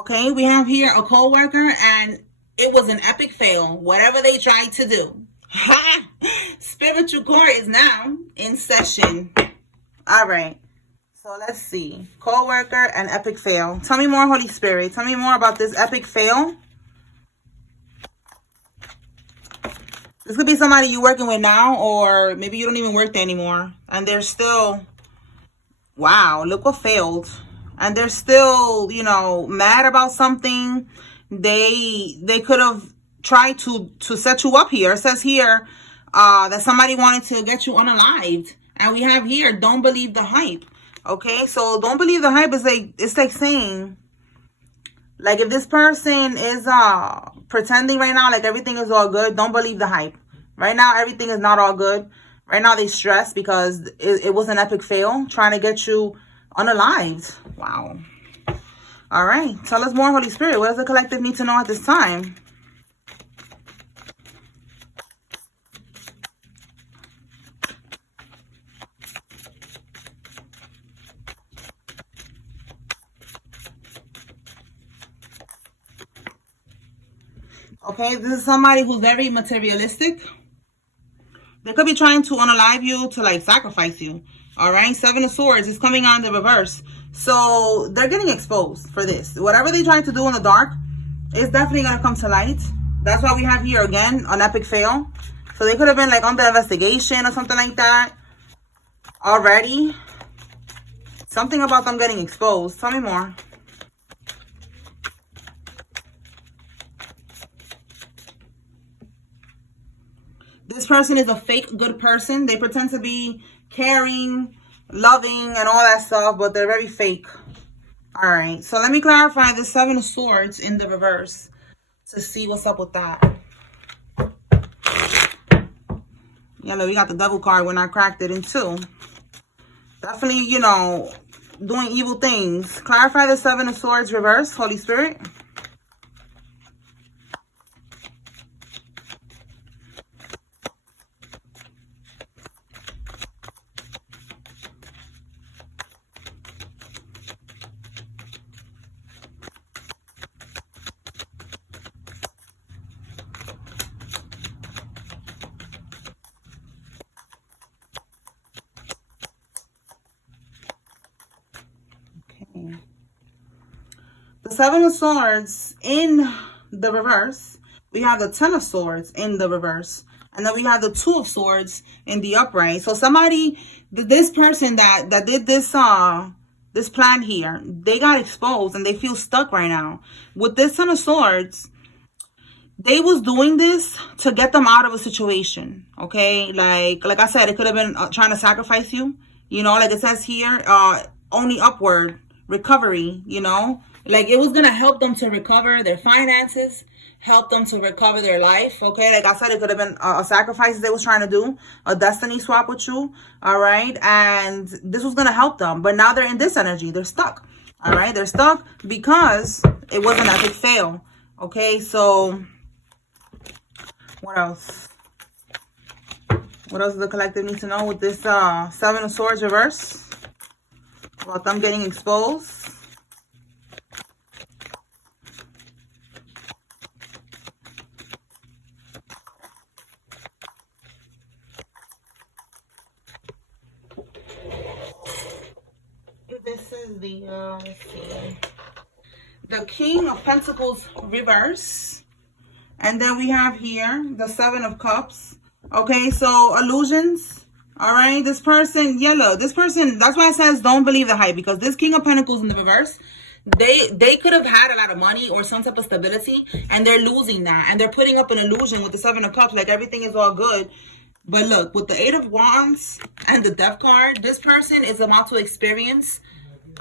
Okay, we have here a co-worker, and it was an epic fail, whatever they tried to do. Spiritual court is now in session. All right, so let's see. Co-worker and epic fail. Tell me more, Holy Spirit. Tell me more about this epic fail. This could be somebody you're working with now, or maybe you don't even work there anymore, and they're still, wow, look what failed. And they're still, you know, mad about something. They could have tried to set you up here. It says here that somebody wanted to get you unalived. And we have here, don't believe the hype. Okay, so don't believe the hype is like, it's like saying, like, if this person is pretending right now like everything is all good, don't believe the hype. Right now, everything is not all good. Right now, they stress because it was an epic fail trying to get you unalived. Wow. All right. Tell us more, Holy Spirit. What does the collective need to know at this time? Okay, this is somebody who's very materialistic. They could be trying to unalive you, to like sacrifice you. All right, Seven of Swords is coming on the reverse. So they're getting exposed for this. Whatever they tried to do in the dark is definitely going to come to light. That's why we have here again an epic fail. So they could have been like under investigation or something like that already. Something about them getting exposed. Tell me more. This person is a fake good person. They pretend to be caring, loving, and all that stuff, but they're very fake. All right, so let me clarify the Seven of Swords in the reverse to see what's up with that. Yeah, look, we got the Devil card when I cracked it in two. Definitely, you know, doing evil things. Clarify the Seven of Swords reverse, Holy Spirit. The Seven of Swords in the reverse. We have the Ten of Swords in the reverse. And then we have the Two of Swords in the upright. So somebody, this person that did this this plan here, they got exposed and they feel stuck right now. With this Ten of Swords, they was doing this to get them out of a situation. Okay, like I said, it could have been trying to sacrifice you. You know, like it says here, only upward recovery. You know, like it was gonna help them to recover their finances, help them to recover their life. Okay, like I said, it could have been a sacrifice they was trying to do, a destiny swap with you. All right, and this was gonna help them, but now they're in this energy. They're stuck. All right, they're stuck because it was an epic fail. Okay, so what else? What else does the collective need to know with this Seven of Swords reverse? About them getting exposed. This is the, let's see, the King of Pentacles reverse. And then we have here the Seven of Cups. Okay, so illusions. All right, this person, yellow. This person, that's why it says don't believe the hype, because this King of Pentacles in the reverse, they could have had a lot of money or some type of stability, and they're losing that. And they're putting up an illusion with the Seven of Cups, like everything is all good. But look, with the Eight of Wands and the Death card, this person is about to experience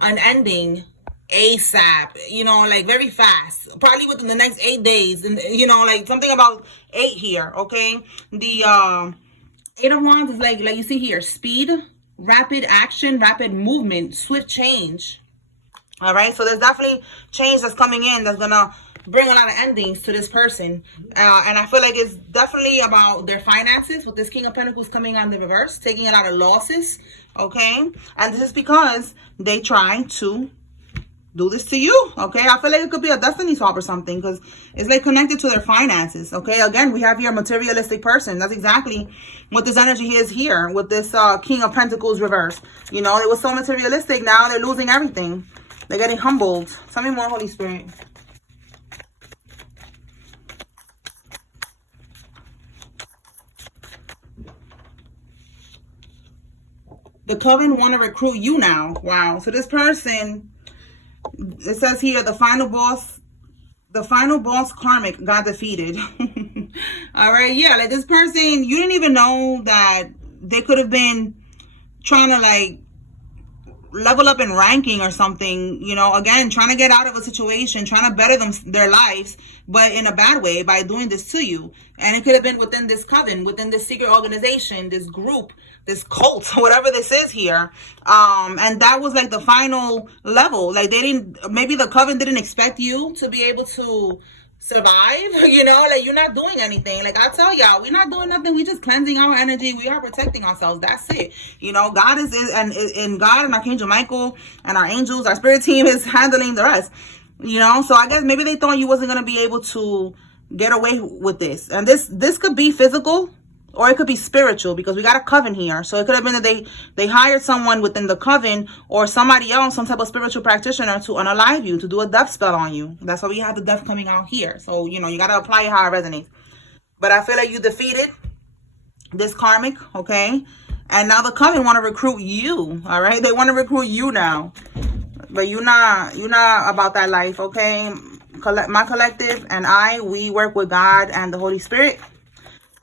an ending ASAP, you know, like very fast, probably within the next 8 days, and you know, like something about 8 here. Okay, the Eight of Wands is like you see here, speed, rapid action, rapid movement, swift change. All right, so there's definitely change that's coming in that's gonna bring a lot of endings to this person, and I feel like it's definitely about their finances with this King of Pentacles coming on the reverse, taking a lot of losses. Okay, and this is because they try to do this to you. Okay, I feel like it could be a destiny swap or something, because it's like connected to their finances. Okay, again, we have here a materialistic person. That's exactly what this energy is here with this King of Pentacles reverse. You know, it was so materialistic. Now they're losing everything. They're getting humbled. Tell me more, Holy Spirit. The coven want to recruit you now. Wow. So this person, it says here, the final boss karmic got defeated. All right. Yeah. Like this person, you didn't even know that they could have been trying to like level up in ranking or something, you know, again, trying to get out of a situation, trying to better their lives, but in a bad way by doing this to you. And it could have been within this coven, within this secret organization, this group, this cult, whatever this is here. And that was like the final level. Like maybe the coven didn't expect you to be able to survive, you know, like you're not doing anything. Like I tell y'all, we're not doing nothing. We just cleansing our energy. We are protecting ourselves. That's it. You know, God is and God and Archangel Michael and our angels, our spirit team is handling the rest. You know, so I guess maybe they thought you wasn't going to be able to get away with this. And this could be physical, or it could be spiritual, because we got a coven here. So it could have been that they hired someone within the coven or somebody else, some type of spiritual practitioner, to unalive you, to do a death spell on you. That's why we have the death coming out here. So, you know, you got to apply it how it resonates. But I feel like you defeated this karmic, okay? And now the coven want to recruit you, all right? They want to recruit you now. But you're not about that life, okay? My collective and we work with God and the Holy Spirit.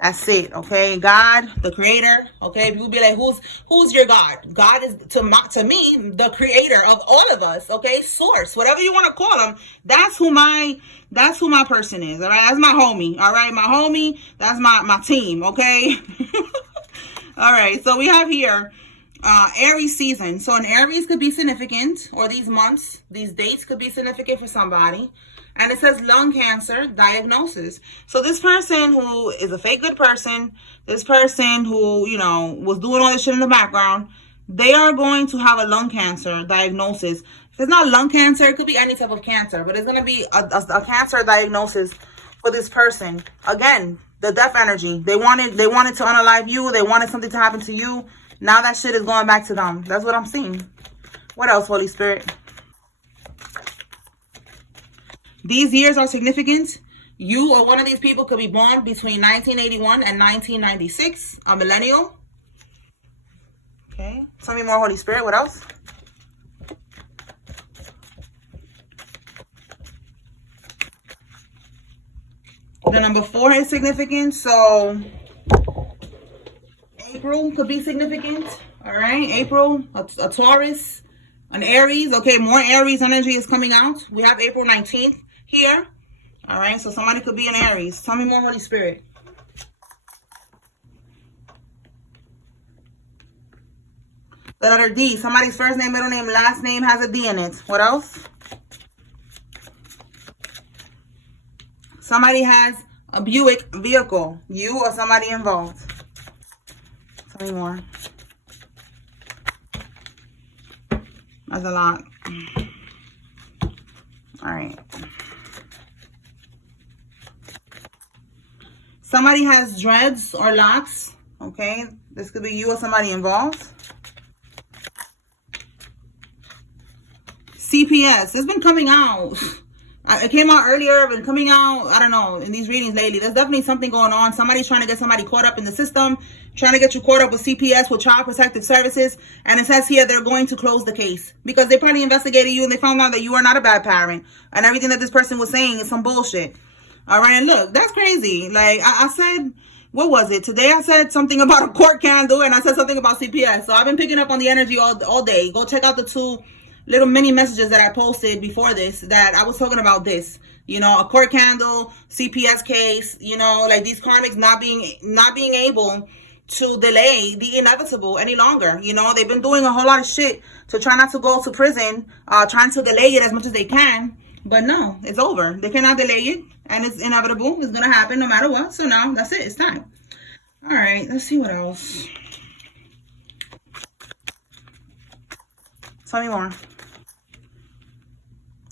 That's it, okay? God, the creator, okay? People be like, who's your God? God is, to me, the creator of all of us, okay? Source, whatever you want to call him. That's who my person is, all right? That's my homie, all right? My homie, that's my team, okay? All right, so we have here Aries season. So an Aries could be significant, or these months, these dates could be significant for somebody. And it says lung cancer diagnosis. So this person who is a fake good person, this person who, you know, was doing all this shit in the background, they are going to have a lung cancer diagnosis. If it's not lung cancer, it could be any type of cancer, but it's going to be a cancer diagnosis for this person. Again, the death energy. They wanted to unalive you. They wanted something to happen to you. Now that shit is going back to them. That's what I'm seeing. What else, Holy Spirit? These years are significant. You or one of these people could be born between 1981 and 1996, a millennial. Okay. Tell me more, Holy Spirit. What else? The number 4 is significant. So April could be significant. All right. April, a Taurus, an Aries. Okay. More Aries energy is coming out. We have April 19th. Here. All right, so somebody could be an Aries. Tell me more, Holy Spirit. The letter D. Somebody's first name, middle name, last name has a D in it. What else? Somebody has a Buick vehicle. You or somebody involved. Tell me more. That's a lot. All right. Somebody has dreads or locks, okay? This could be you or somebody involved. CPS, it's been coming out. It came out earlier, but coming out, I don't know, in these readings lately. There's definitely something going on. Somebody's trying to get somebody caught up in the system, trying to get you caught up with CPS, with Child Protective Services. And it says here they're going to close the case because they probably investigated you and they found out that you are not a bad parent. And everything that this person was saying is some bullshit. All right, and look, that's crazy. Like I said, what was it? Today I said something about a court candle and I said something about CPS. So I've been picking up on the energy all day. Go check out the 2 little mini messages that I posted before this that I was talking about this. You know, a court candle, CPS case, you know, like these karmics not being able to delay the inevitable any longer. You know, they've been doing a whole lot of shit to try not to go to prison, trying to delay it as much as they can. But no, it's over. They cannot delay it. And it's inevitable. It's going to happen no matter what. So now, that's it. It's time. All right. Let's see what else. Tell me more.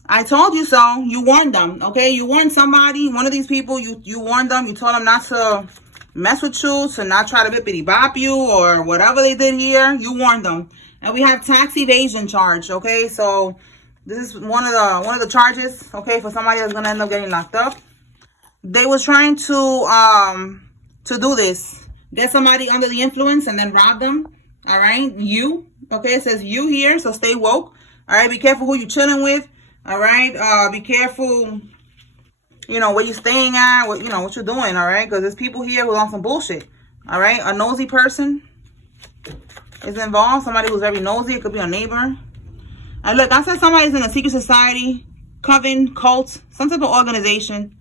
I told you so. You warned them, okay? You warned somebody, one of these people, you warned them. You told them not to mess with you, to not try to bippity bop you or whatever they did here. You warned them. And we have tax evasion charge, okay? So this is one of the charges, okay, for somebody that's gonna end up getting locked up. They was trying to do this. Get somebody under the influence and then rob them. All right, you, okay, it says you here, so stay woke. All right, be careful who you chilling with. All right, be careful, you know, where you staying at, what, you know, what you're doing. All right, because there's people here who on some bullshit. All right, a nosy person is involved. Somebody who's very nosy. It could be a neighbor. And look, I said somebody's in a secret society, coven, cult, some type of organization.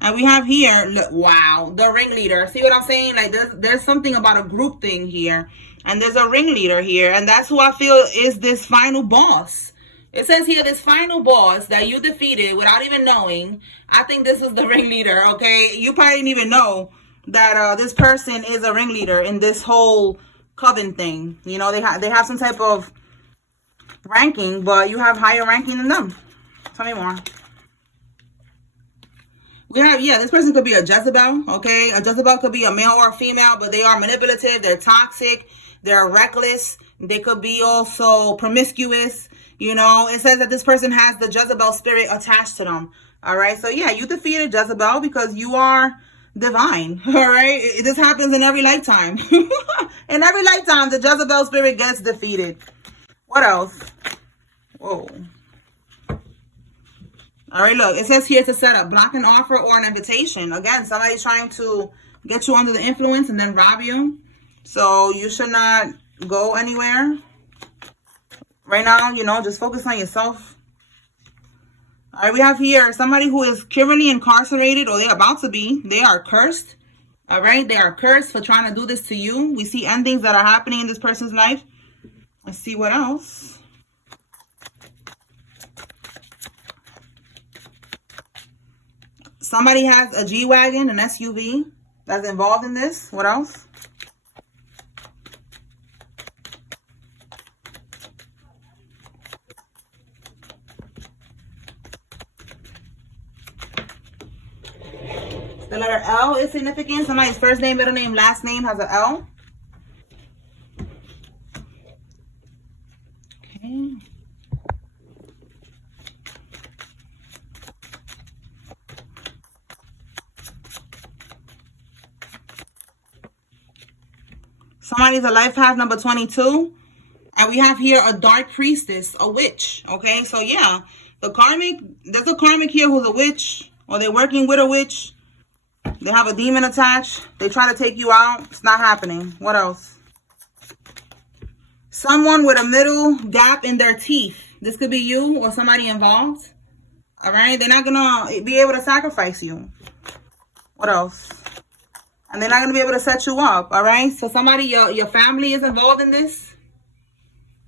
And we have here, look, wow, the ringleader. See what I'm saying? Like, there's something about a group thing here. And there's a ringleader here. And that's who I feel is this final boss. It says here, this final boss that you defeated without even knowing. I think this is the ringleader, okay? You probably didn't even know that this person is a ringleader in this whole coven thing. You know, they have some type of ranking, but you have higher ranking than them. Tell me more. We have, yeah, this person could be a Jezebel, okay? A Jezebel could be a male or a female, but they are manipulative, they're toxic, they're reckless, they could be also promiscuous, you know? It says that this person has the Jezebel spirit attached to them, all right? So, yeah, you defeated Jezebel because you are divine, all right? This happens in every lifetime. In every lifetime, the Jezebel spirit gets defeated. What else? Whoa. All right, look, it says here to set up, block an offer or an invitation. Again, somebody's trying to get you under the influence and then rob you. So you should not go anywhere. Right now, you know, just focus on yourself. All right, we have here somebody who is currently incarcerated, or they're about to be. They are cursed. All right, they are cursed for trying to do this to you. We see endings that are happening in this person's life. Let's see what else. Somebody has a G-Wagon, an SUV that's involved in this. What else? The letter L is significant. Somebody's first name, middle name, last name has an L. Okay. Somebody's a life path number 22. And we have here a dark priestess, a witch. Okay, so yeah, there's a karmic here who's a witch, or they're working with a witch. They have a demon attached. They try to take you out. It's not happening. What else? Someone with a middle gap in their teeth. This could be you or somebody involved. All right, they're not gonna be able to sacrifice you. What else? And they're not going to be able to set you up, all right? So somebody, your family is involved in this.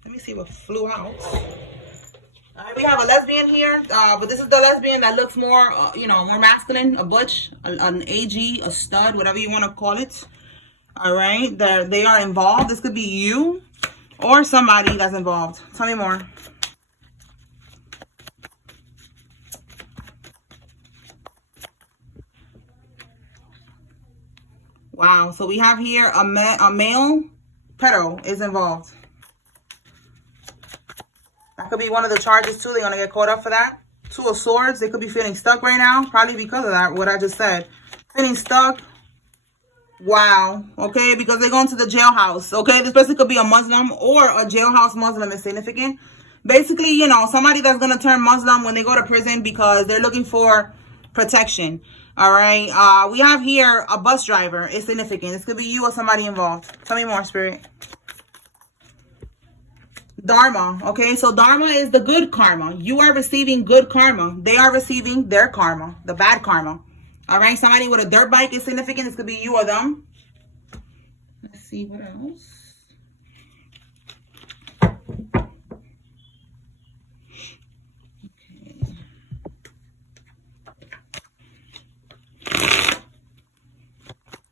Let me see what flew out. All right, we have a lesbian here, but this is the lesbian that looks more, you know, more masculine, a butch, an AG, a stud, whatever you want to call it. All right, they are involved. This could be you or somebody that's involved. Tell me more. Wow, so we have here a male pedo is involved. That could be one of the charges too. They're going to get caught up for that. Two of Swords. They could be feeling stuck right now. Probably because of that, what I just said. Feeling stuck. Wow. Okay, because they're going to the jailhouse. Okay, this person could be a Muslim or a jailhouse Muslim is significant. Basically, you know, somebody that's going to turn Muslim when they go to prison because they're looking for protection. All right, we have here a bus driver. It's significant. This could be you or somebody involved. Tell me more, Spirit. Dharma. Okay, so Dharma is the good karma. You are receiving good karma. They are receiving their karma, the bad karma. All right, somebody with a dirt bike is significant. This could be you or them. Let's see what else.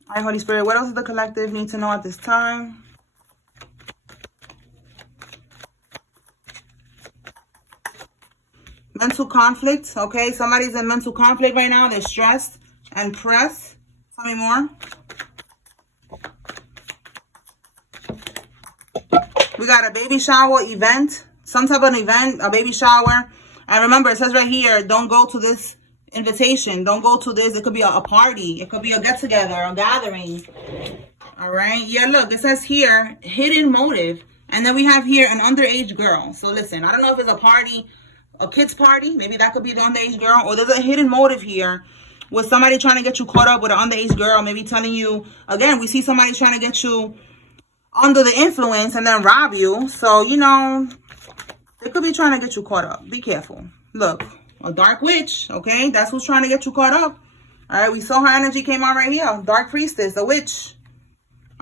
All right, Holy Spirit, what else does the collective need to know at this time? mental conflict, okay? Somebody's in mental conflict right now. They're stressed and pressed. Tell me more. We got a baby shower event, some type of event, a baby shower. And remember, it says right here, don't go to this invitation. Don't go to this. It could be a party. It could be a get-together, a gathering. All right. Yeah, look, it says here, hidden motive. And then we have here an underage girl. So listen, I don't know if it's a party, a kid's party. Maybe that could be the underage girl. Or there's a hidden motive here with somebody trying to get you caught up with an underage girl. Maybe telling you, again, we see somebody trying to get you under the influence and then rob you. So, you know, they could be trying to get you caught up. Be careful. Look, a dark witch, okay? That's who's trying to get you caught up. All right, we saw her energy came on right here. Dark priestess, a witch.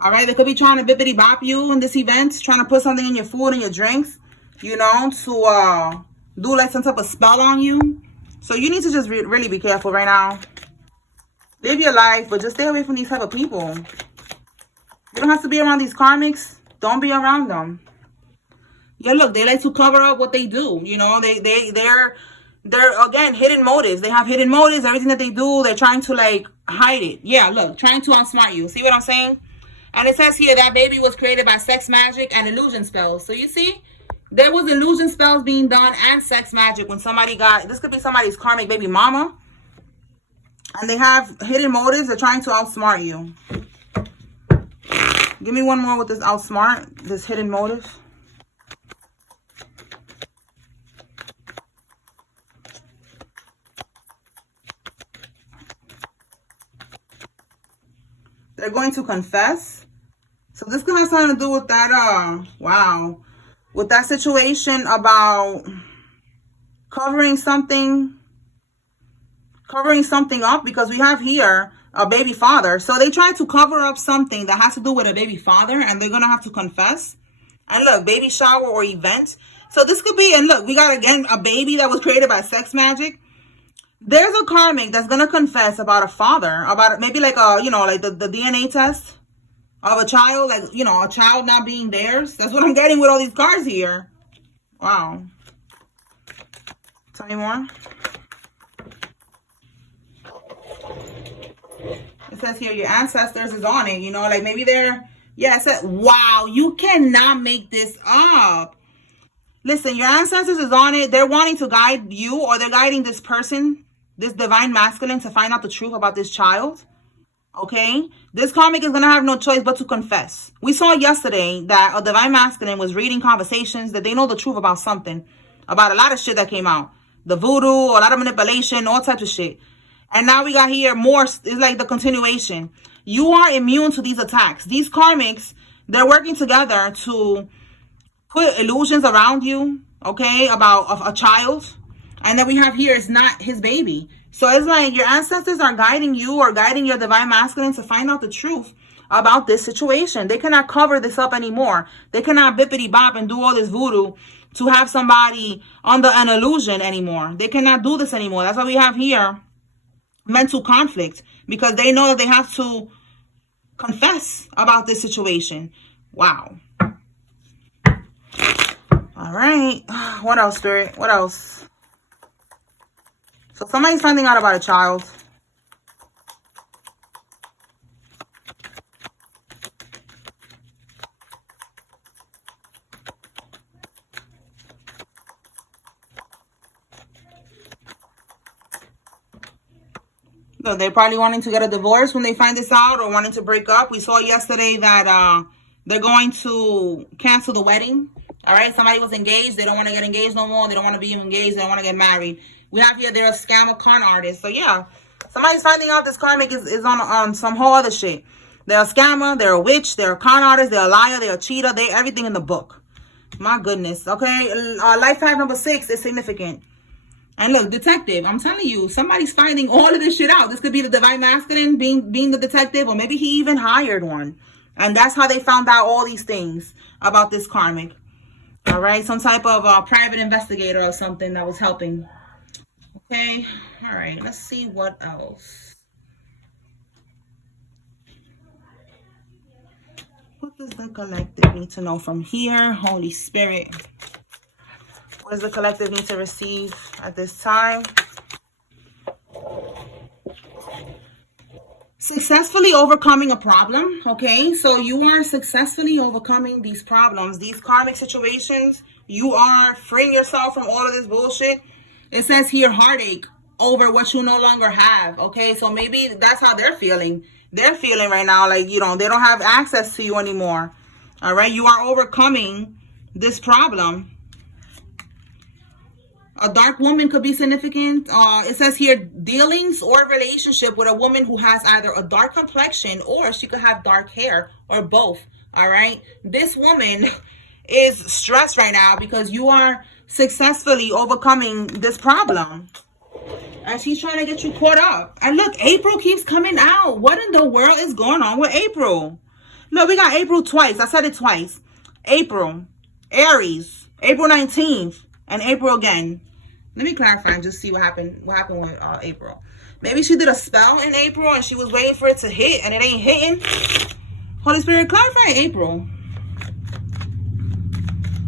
All right, they could be trying to bippity bop you in this event, trying to put something in your food and your drinks, you know, to do like some type of spell on you. So you need to just really be careful right now. Live your life, but just stay away from these type of people. You don't have to be around these karmics. Don't be around them. Yeah, look, they like to cover up what they do. You know, they're again, hidden motives. They have hidden motives. Everything that they do, they're trying to like hide it. Yeah, look, trying to outsmart you. See what I'm saying? And it says here that baby was created by sex magic and illusion spells. So you see, there was illusion spells being done and sex magic when somebody got, this could be somebody's karmic baby mama. And they have hidden motives. They're trying to outsmart you. Give me one more with this outsmart, this hidden motive. They're going to confess. So this could have something to do with that, wow. With that situation about covering something up, because we have here a baby father. So they try to cover up something that has to do with a baby father, and they're going to have to confess. And look, baby shower or event. So this could be, and look, we got again a baby that was created by sex magic. There's a karmic that's going to confess about a father, about maybe like a, you know, like the DNA test of a child, like, you know, a child not being theirs. That's what I'm getting with all these cards here. Wow. Tell me more. It says here, your ancestors is on it, you know, like maybe they're, yeah, it said, wow, you cannot make this up. Listen, your ancestors is on it. They're wanting to guide you, or they're guiding this person, this divine masculine, to find out the truth about this child. Okay? This karmic is going to have no choice but to confess. We saw yesterday that a divine masculine was reading conversations, that they know the truth about something, about a lot of shit that came out. The voodoo, a lot of manipulation, all types of shit. And now we got here more, it's like the continuation. You are immune to these attacks. These karmics, they're working together to put illusions around you, okay, about a child. And then we have here, it's not his baby. So it's like your ancestors are guiding you or guiding your divine masculine to find out the truth about this situation. They cannot cover this up anymore. They cannot bippity bop and do all this voodoo to have somebody under an illusion anymore. They cannot do this anymore. That's why we have here mental conflict, because they know that they have to confess about this situation. Wow. All right. What else, Spirit? What else? So somebody's finding out about a child. So they're probably wanting to get a divorce when they find this out, or wanting to break up. We saw yesterday that they're going to cancel the wedding. All right, somebody was engaged. They don't want to get engaged no more. They don't want to be engaged. They don't want to get married. We have here, they're a scammer con artist. So yeah, somebody's finding out this karmic is on some whole other shit. They're a scammer. They're a witch. They're a con artist. They're a liar. They're a cheater. They're everything in the book. My goodness. Okay, life path number 6 is significant. And look, detective, I'm telling you, somebody's finding all of this shit out. This could be the divine masculine being the detective, or maybe he even hired one. And that's how they found out all these things about this karmic. All right, some type of private investigator or something that was helping. Okay, all right, let's see what else. What does the collective need to know from here? Holy Spirit. What does the collective need to receive at this time? Successfully overcoming a problem, okay? So you are successfully overcoming these problems, these karmic situations. You are freeing yourself from all of this bullshit. It says here, heartache over what you no longer have, okay? So maybe that's how they're feeling. They're feeling right now like, you know, they don't have access to you anymore, all right? You are overcoming this problem. A dark woman could be significant. It says here, dealings or relationship with a woman who has either a dark complexion or she could have dark hair or both. All right. This woman is stressed right now because you are successfully overcoming this problem. And she's trying to get you caught up. And look, April keeps coming out. What in the world is going on with April? No, we got April twice. I said it twice. April, Aries, April 19th, and April again. Let me clarify and just see what happened. What happened with April? Maybe she did a spell in April and she was waiting for it to hit and it ain't hitting. Holy Spirit, clarify April.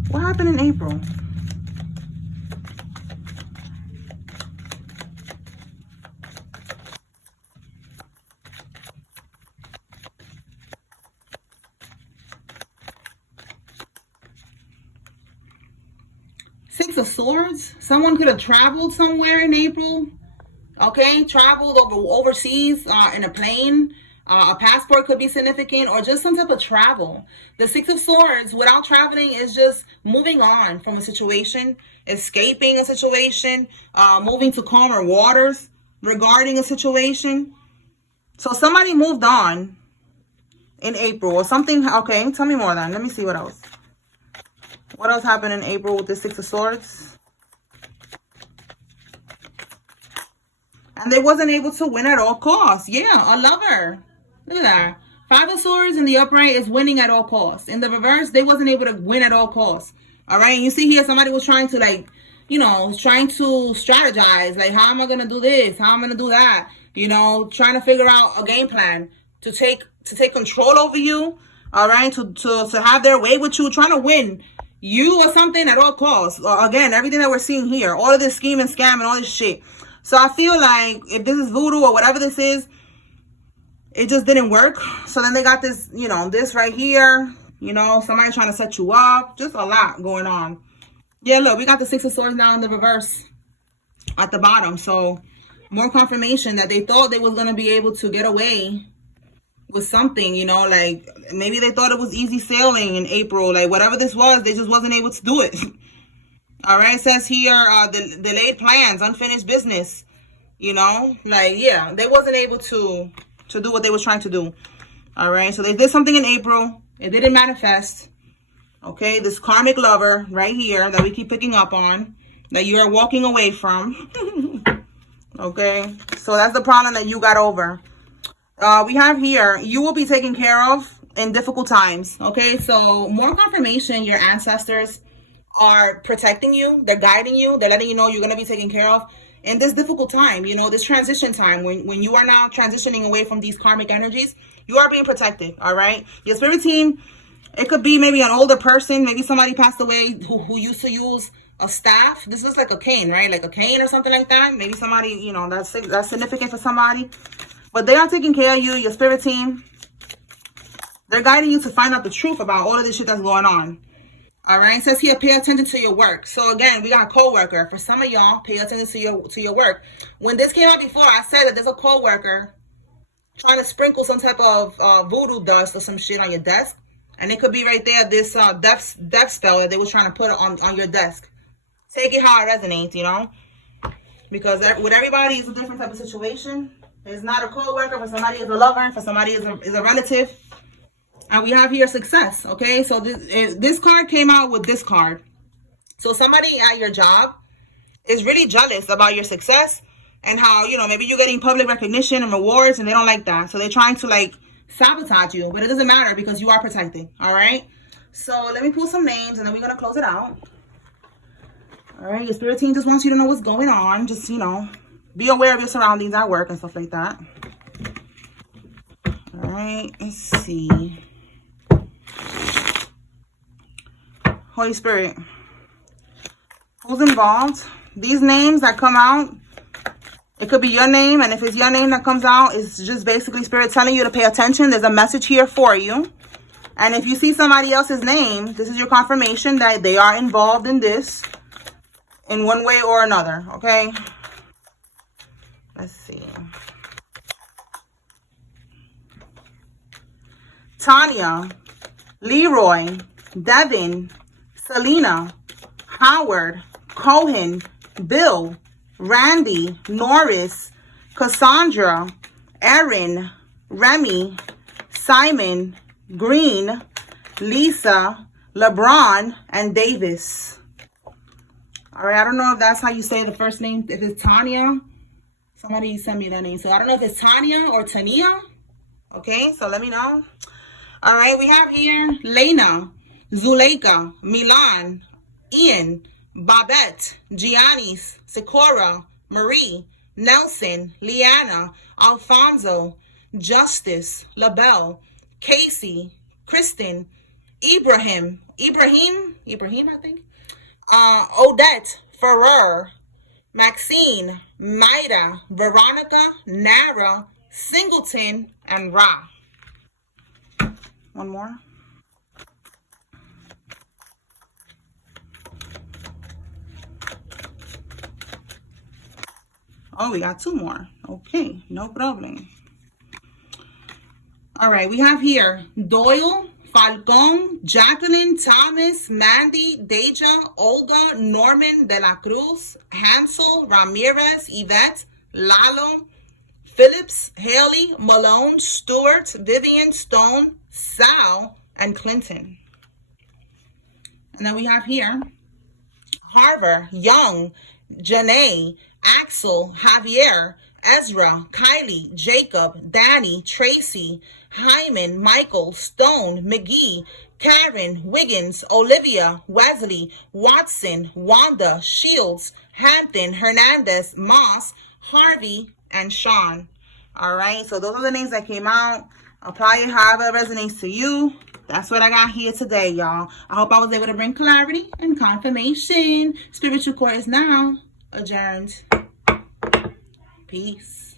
What happened in April? Six of Swords. Someone could have traveled somewhere in April. Okay, traveled overseas in a plane. A passport could be significant, or just some type of travel. The Six of Swords without traveling is just moving on from a situation, escaping a situation, moving to calmer waters regarding a situation. So somebody moved on in April or something. Okay, tell me more then. Let me see what else. What else happened in April with the Six of Swords? And they wasn't able to win at all costs. Yeah, a lover. Look at that. Five of Swords in the upright is winning at all costs. In the reverse, they wasn't able to win at all costs. All right. And you see here, somebody was trying to, like, you know, trying to strategize. Like, how am I going to do this? How am I going to do that? You know, trying to figure out a game plan to take control over you. All right. To have their way with you, trying to win you or something at all costs. Again, everything that we're seeing here, all of this scheme and scam and all this shit. So I feel like if this is voodoo or whatever this is, it just didn't work. So then they got this, you know, this right here, you know, somebody trying to set you up. Just a lot going on. Yeah, look, we got the Six of Swords now in the reverse at the bottom. So more confirmation that they thought they was going to be able to get away with something, you know, like maybe they thought it was easy sailing in April, like whatever this was, they just wasn't able to do it. All right, it says here, the delayed plans, unfinished business, you know, like, yeah, they wasn't able to do what they was trying to do. All right, so they did something in April, it didn't manifest. Okay, this karmic lover right here that we keep picking up on, that you are walking away from. Okay, so that's the problem that you got over. We have here, you will be taken care of in difficult times. Okay, so more confirmation, your ancestors are protecting you. They're guiding you. They're letting you know you're going to be taken care of in this difficult time, you know, this transition time. When you are now transitioning away from these karmic energies, you are being protected. All right. Your spirit team, it could be maybe an older person. Maybe somebody passed away who used to use a staff. This is like a cane, right? Like a cane or something like that. Maybe somebody, you know, that's significant for somebody. But they are taking care of you, your spirit team. They're guiding you to find out the truth about all of this shit that's going on. All right, it says here, pay attention to your work. So again, we got a co-worker. For some of y'all, pay attention to your work. When this came out before, I said that there's a co-worker trying to sprinkle some type of voodoo dust or some shit on your desk. And it could be right there, this death spell that they were trying to put on your desk. Take it how it resonates, you know. Because with everybody, it's a different type of situation. It's not a co-worker. For somebody, it's a lover. For somebody, is a relative. And we have here success. Okay, so this card came out with this card. So somebody at your job is really jealous about your success and how, you know, maybe you're getting public recognition and rewards, and they don't like that. So they're trying to, like, sabotage you, but it doesn't matter because you are protected. All right. So let me pull some names and then we're gonna close it out. All right, your spirit team just wants you to know what's going on. Just, you know, be aware of your surroundings at work and stuff like that. All right, let's see. Holy Spirit, Who's involved? These names that come out, it could be your name, and if it's your name that comes out, it's just basically Spirit telling you to pay attention. There's a message here for you. And if you see somebody else's name, this is your confirmation that they are involved in this in one way or another, okay? Let's see. Tanya, Leroy, Devin, Selena, Howard, Cohen, Bill, Randy, Norris, Cassandra, Erin, Remy, Simon, Green, Lisa, LeBron, and Davis. All right, I don't know if that's how you say the first name. If it's Tanya, somebody send me that name. So I don't know if it's Tanya or Tania. Okay, so let me know. All right, we have here Lena, Zuleika, Milan, Ian, Babette, Giannis, Sikora, Marie, Nelson, Liana, Alfonso, Justice, LaBelle, Casey, Kristen, Ibrahim, I think, Odette, Ferrer, Maxine, Maida, Veronica, Nara, Singleton, and Ra. One more. Oh, we got two more. Okay, no problem. All right, we have here Doyle, Falcon, Jacqueline, Thomas, Mandy, Deja, Olga, Norman, De La Cruz, Hansel, Ramirez, Yvette, Lalo, Phillips, Haley, Malone, Stewart, Vivian, Stone, Sal, and Clinton. And then we have here Harvard, Young, Janae, Axel, Javier, Ezra, Kylie, Jacob, Danny, Tracy, Hyman, Michael, Stone, McGee, Karen, Wiggins, Olivia, Wesley, Watson, Wanda, Shields, Hampton, Hernandez, Moss, Harvey, and Sean. All right, so those are the names that came out. Apply it however it resonates to you. That's what I got here today, y'all. I hope I was able to bring clarity and confirmation. Spiritual court is now adjourned. Peace.